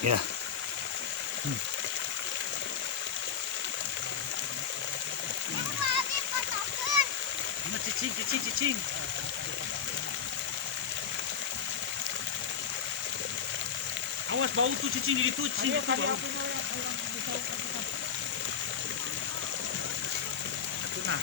Ya. Cicing. Awas bau tuh cicing di itu, cicing itu bau. Nah,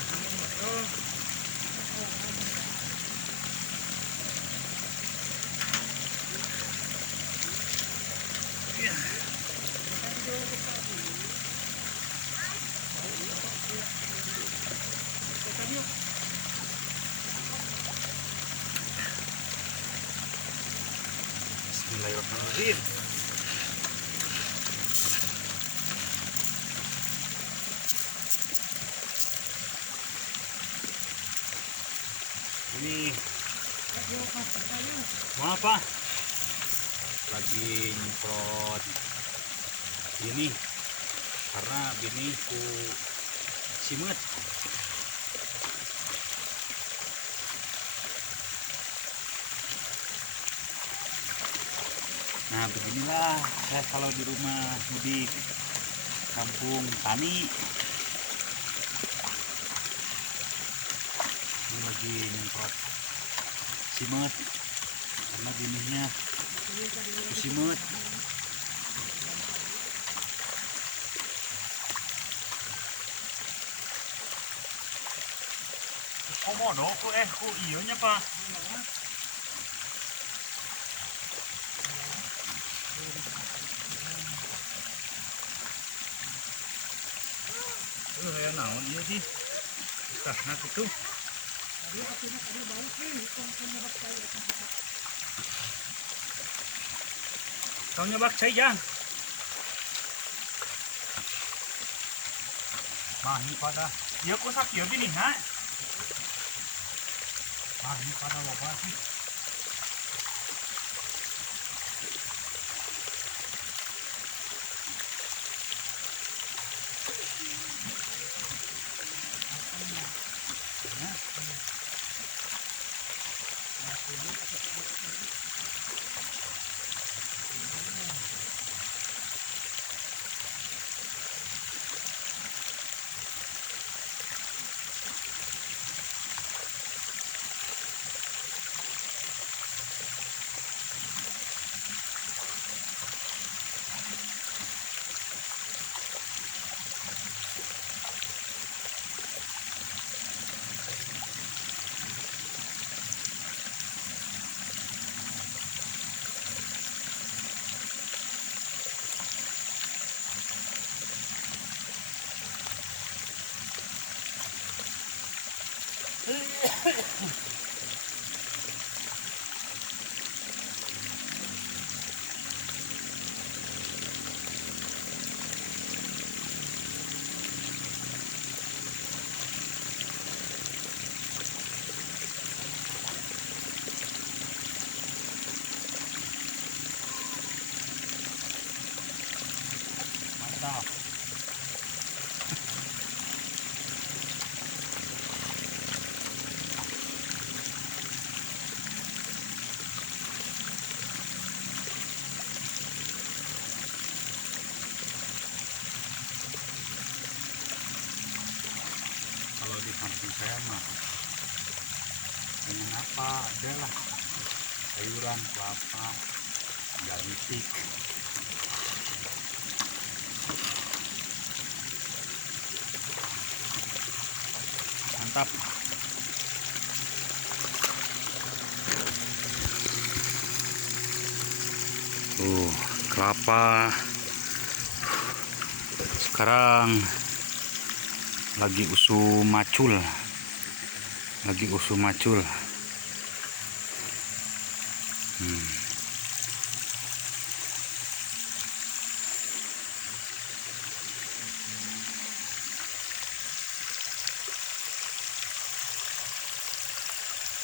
Bismillahirrahmanirrahim. Ini mau apa? Lagi nyemprot ini karena bini ku simet. Nah beginilah saya kalau di rumah mudik kampung tani. Ini lagi nyemprot simet karena bininya simet. Komodo ku ku iyonya pak. Kayak naon iya di karena itu kau nyebak saya mahi pada iya kok sakit bini ha mahi pada apa sih. Mantap. Kalau di kampung saya mah pengen apa adalah sayuran kelapa galisik. Mantap. Kelapa sekarang lagi usu macul.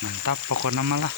Mantap pokoknya malah.